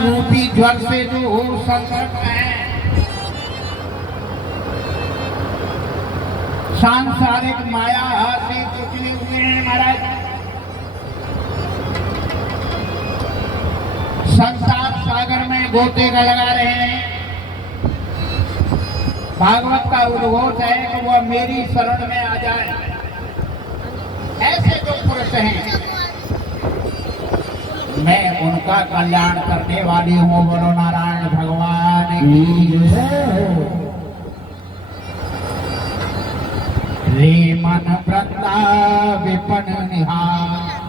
रूपी ज्वर से जो संकट है, सांसारिक माया से कुचले हुए हैं महाराज। संसार सागर में गोते का लगा रहे हैं। भागवत का उद्घोष है कि वह मेरी शरण में आ जाए। ऐसे जो पुरुष हैं, मैं उनका कल्याण करने वाली हूँ। बोलो नारायण भगवान की जय। रे मन वृंदा विपन निहार,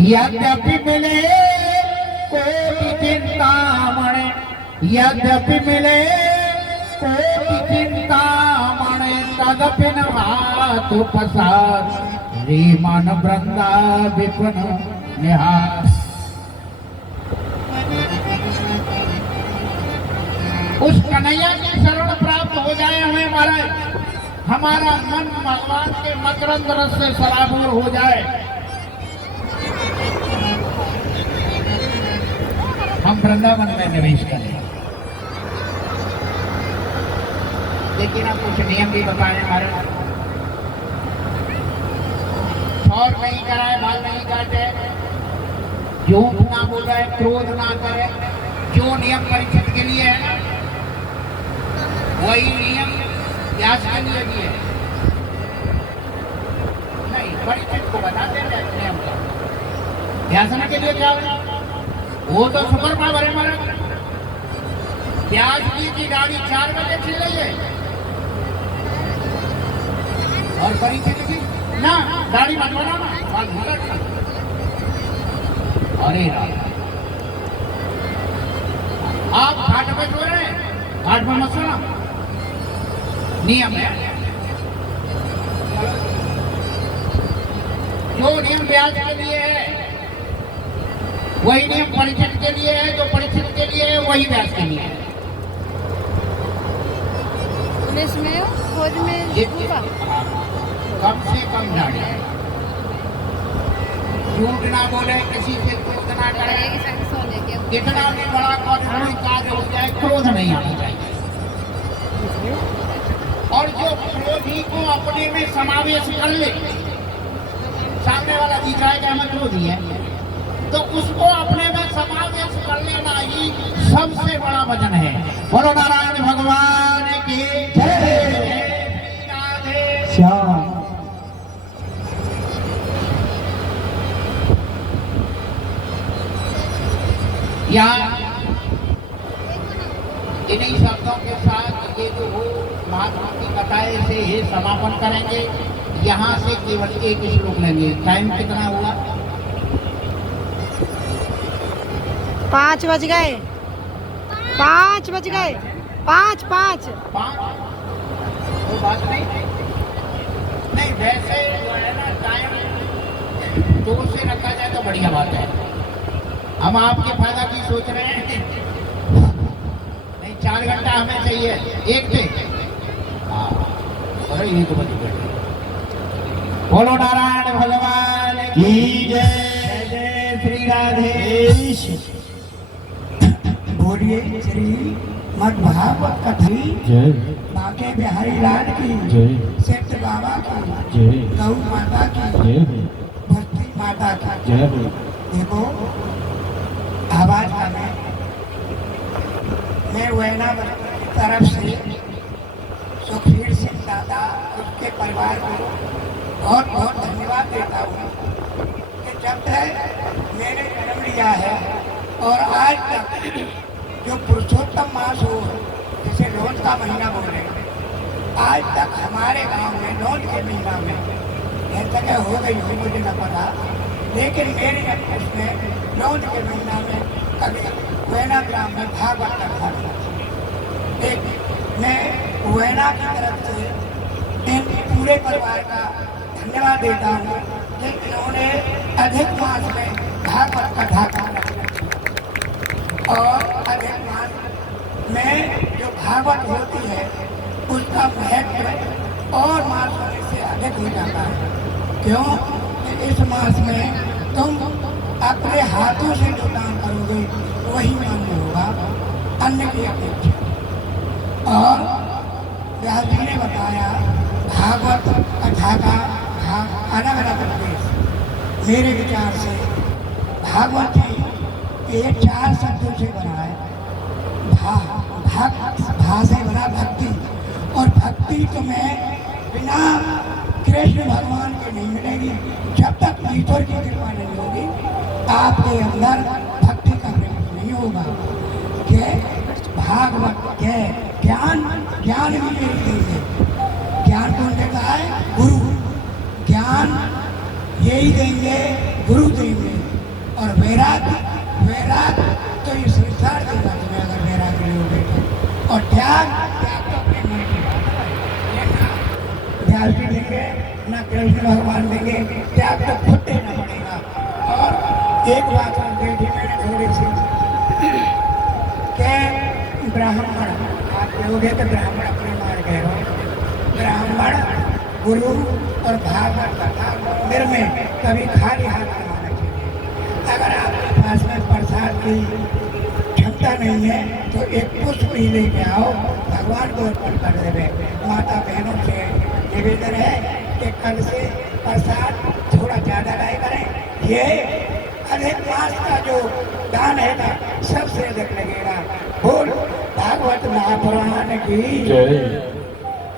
यद्यपि मिले कोटि चिंतामणि, यद्यपि मिले कोटि चिंतामणि, तदपि न भातु प्रसाद। रे मन वृंदा विपन निहार। उस कन्हैया की शरण प्राप्त हो जाए हमें महाराज, हमारा मन भगवान के मकरंद रस से सराबोर हो जाए, हम वृंदावन में निवेश करें। लेकिन आप कुछ नियम भी बताएं हमारे। और नहीं कराए, बाल नहीं काटे, झूठ ना बोले, क्रोध ना करे। जो नियम परीक्षित के लिए है ना, वही नियम व्यास के लिए भी है। नहीं, परीक्षित को बताते हैं नियम का। व्यासन के लिए क्या है? वो तो सुपर पावर है महाराज। व्यास जी की गाड़ी 4 बजे छिल रही है और परीक्षित की ना गाड़ी मत बनाना। अरे आप घाट पे जो रहे, घाट में मत सोना, नियम है। जो नियम व्यास के लिए है वही नियम परीक्षित के लिए है, जो परीक्षित के लिए है वही व्यास के लिए है। पुलिस में फौज में कम से कम जाने, झूठ ना बोले, किसी से क्रोध ना करे। कितना भी बड़ा कोई कार्य हो जाए, क्रोध नहीं आना चाहिए। और जो क्रोधी को अपने में समावेश कर ले, सामने वाला दिख रहा है कि हमें क्रोधी है, तो उसको अपने में समावेश कर लेना ही सबसे बड़ा वजन है। बोलो नारायण भगवान की जय। श्याम या इन्हीं शब्दों के साथ ये जो हो महात्मा की कथाएं से ये समापन करेंगे। यहाँ से केवल एक श्लोक लेंगे। टाइम कितना हुआ? 5 बज गए। 5 बज गए। 5 वो बात नहीं, वैसे जो है ना टाइम 2 से रखा जाए तो बढ़िया बात है। हम आपके फायदा की सोच रहे हैं। नहीं, 4 घंटा हमें चाहिए एक पे। अरे ये तो बच। बोलो नारायण भगवान की जय। जय श्री राधे। बोलिए श्री मद्भागवत कथा जय। बाके बिहारी लाल की जय। सेठ बाबा की जय। गौ माता की जय। भक्ति माता की जय। देखो आवाज में मैं वैना की तरफ से सुखबीर सिंह दादा उसके परिवार को बहुत बहुत धन्यवाद देता हूँ कि जब तक मैंने जन्म लिया है और आज तक जो पुरुषोत्तम मास हो, जिसे लोन का महीना बोल रहे हैं, आज तक हमारे गांव में लोन के महीना में जगह हो गई हो मुझे न पता, लेकिन मेरे उसमें लोन के महीना में कभी वैना ग्राम में भागवत कथा एक मैं वैना की तरफ से इन पूरे परिवार का धन्यवाद देता हूँ कि इन्होंने अधिक मास में भागवत कथा का और अधिक मास में जो भागवत होती है उसका महत्व और मास होने से अधिक हो जाता है। क्यों? इस मास में तुम अपने हाथों से जो दान करोगे वही मान्य होगा, अन्य की अपेक्षा। और व्यास जी ने बताया भागवत कथा का अलग अलग उद्देश्य। मेरे विचार से भागवत जी ये 4 शब्दों से बना है। भा से बना भक्ति, और भक्ति तुम्हें बिना कृष्ण भगवान के नहीं मिलेगी जब तक ईश्वर की कृपा नहीं होगी। आपके अंदर भक्ति करने नहीं होगा कि भागवत के ज्ञान भी नहीं देंगे। ज्ञान कौन देता है? गुरु। ज्ञान यही देंगे, गुरु देंगे। और वैराग्य तो ये संसार देगा तुम्हें, अगर वैराग्य लोगे तो। और त्याग तो अपने मन की बात है। त्याग भी देंगे ना कृष्ण भगवान देंगे, त्याग तो खुद देना पड़ेगा। और एक बात हम देखी मैंने थोड़ी सी कि ब्राह्मण, आप कहोगे तो ब्राह्मण अपने मार गए हो। ब्राह्मण गुरु और भागवत कथा मंदिर में कभी खाली हाथ नहीं आना चाहिए। अगर आपके पास में प्रसाद की क्षमता नहीं है तो एक पुष्प ही लेके आओ, भगवान को अर्पण कर देवे। माता बहनों से निवेदन है कि कल से प्रसाद थोड़ा ज़्यादा लाया करें। ये अधिक मास का जो दान है ना, सबसे अधिक लगेगा। बोल भागवत महापुराण की जय।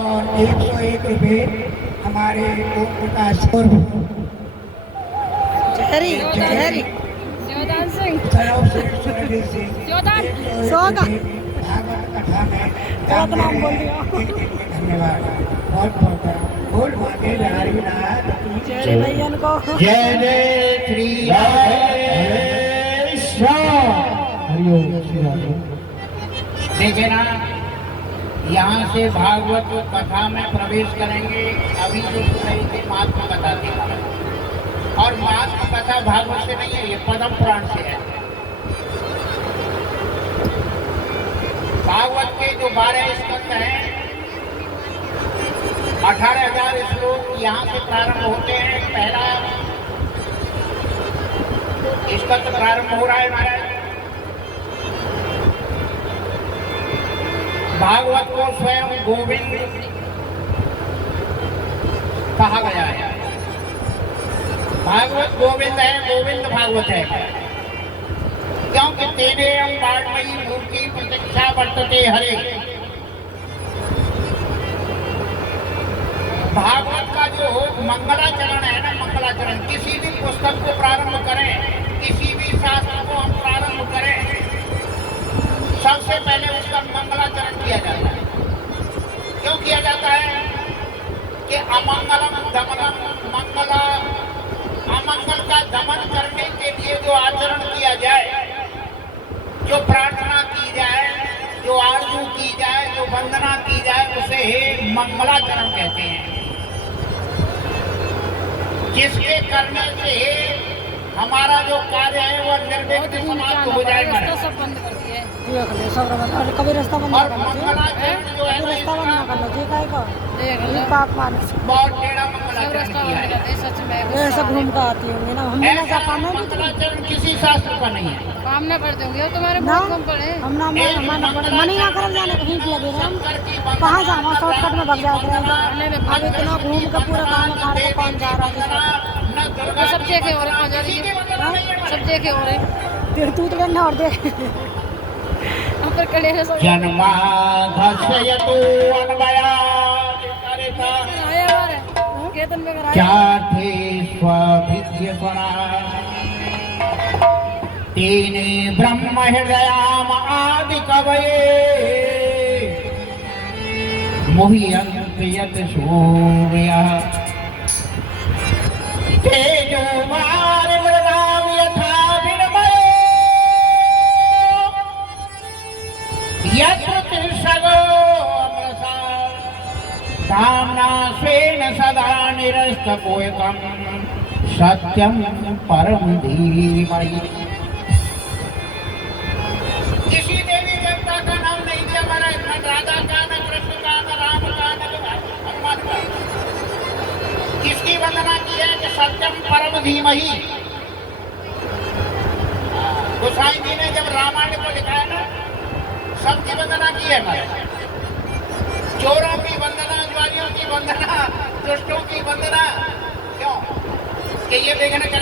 और 101 रुपये हमारे ओम प्रकाश जहरी जहरी भागवत कथा में धन्यवाद। बहुत बहुत बोल मांगे बिहारी नाथ जहरी भैया को जय जय श्री राम। देखिए ना, यहाँ से भागवत कथा में प्रवेश करेंगे। अभी जो सुनाई थी महात्मा कथा थी, और महात्मा कथा भागवत से नहीं है, ये पद्म पुराण से है। भागवत के जो 12 स्कंद हैं, 18,000 श्लोक यहाँ से प्रारंभ होते हैं। पहला स्कंद प्रारंभ हो रहा है महाराज। भागवत को स्वयं गोविंद कहा गया है। भागवत गोविंद है, गोविंद भागवत है, क्योंकि तेने बाणमयी मूर्ति प्रतीक्षा वर्तते हरे। भागवत का जो मंगलाचरण है ना, मंगलाचरण, किसी भी पुस्तक को प्रारंभ करें, किसी भी शास्त्र को हम प्रारंभ करें, सबसे पहले उसका मंगलाचरण किया जाता है। क्यों किया जाता है? कि अमंगलम दमनम मंगला, अमंगल का दमन करने के लिए जो आचरण किया जाए, जो प्रार्थना की जाए, जो आरजू की जाए, जो वंदना की जाए, उसे मंगलाचरण कहते हैं। जिसके करने से हमारा जो कार्य है वो निर्विघ्न समाप्त हो जाएगा। सब बंद कर दिए, और कभी रास्ता बंद और कर लो, मंगलाचरण जो है रास्ता बंद ना कर लो, ठीक है को ये पाप मानस बहुत टेढ़ा मंगलाचरण किया है। सच में ऐसा घूम कर आती होंगी ना, हमने ना जापान में मंगलाचरण किसी शास्त्र का नहीं है। काम ना करते होंगे तुम्हारे बहुत कम पड़े, हम ना हमारा मन ही ना कर जाने कहीं लगे हम कहाँ जाना, शॉर्टकट में भग जाते। अब इतना घूम के पूरा काम कर कौन जा रहा है? सब देखे हो रहे, सब देखे हो रहे, तू तो करना और देख पर कड़े हैं सब। जन्माधस्यतु अन्वया केतन में कराया चाथे स्वभिज्ञपणा तेने ब्रह्म हृदयाम आदि कवये मुह्यन्ति यत् सूर्यः तेजोमारि मृदां यथा विनिमयो यत्र तिष्ठो अमृता कामना स्वेन सदा निरस्तपोयकं सत्यं परम धीमहि। किसी देवी देवता का नाम नहीं लिया महाराज, न राधा का, न कृष्ण का, न राम का, न हनुमान का। किसकी वंदना की है? कि सत्यम परम धीमहि। गोसाई जी ने जब रामायण को लिखा है ना, सबकी वंदना की है हमारे, चोरों की वंदना, ज्वारियों की वंदना, दुष्टों की वंदना। क्यों? कि ये देखने का